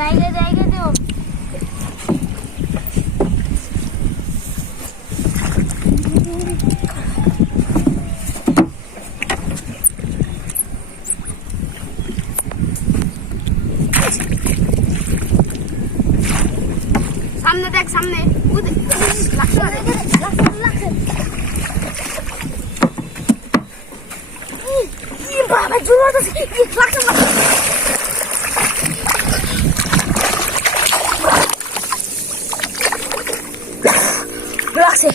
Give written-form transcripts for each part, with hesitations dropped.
বাইরে জায়গা দিও সামনে দেখ সামনে লাগছে বাবা জোর আছে লাগছে লাগছে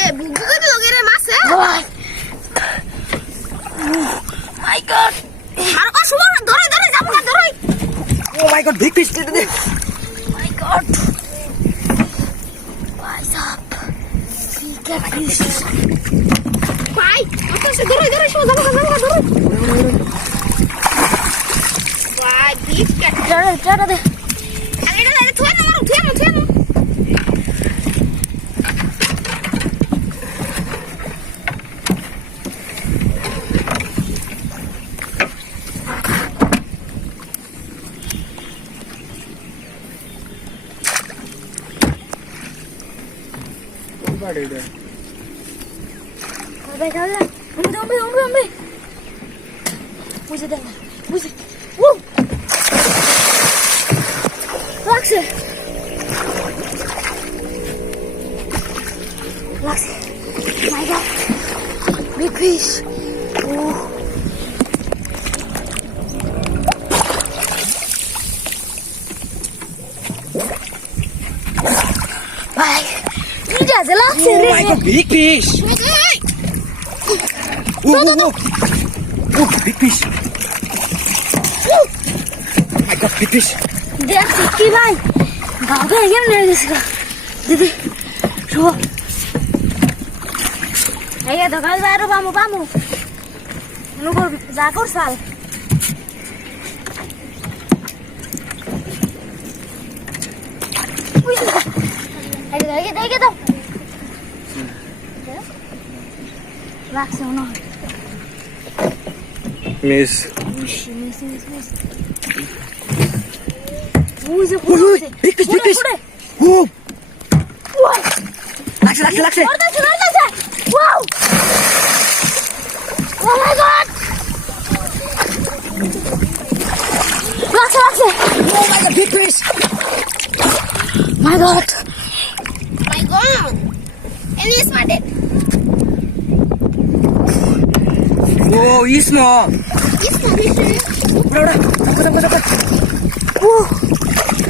এ বুগুকে তো গেরে মাছে মাই গড আর কো সুমন ধরে যাবো না ধরে ও মাই গড বিগ ফিশ দে মাই গড ভাই সাহেব ঠিক আছে ভাই আচ্ছা সে ধরে শো যাবো ধরে ভাই বিগ ক্যাট চড়া দে আরে এটা থুয়া না মারো থুয়া না hombre. Buise. Woo! Lakse. My God. Big fish. Oh. Bye. That's a lot. Oh my God, big fish! Oh, big fish! Oh my God, big fish! That's a key line. Gaga again, this guy. Didi, show. Hey, the guys are bamu. No go, Zakor Sal. Hey, get up. Relax, no. Miss. Big fish. Whoa. What? Lakse. Wow. Oh my God. Lakse. Oh my God, big fish. My God. And he's my dad. Oh, he's small. Udah.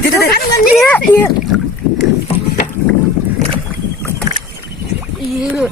Teta. Iya.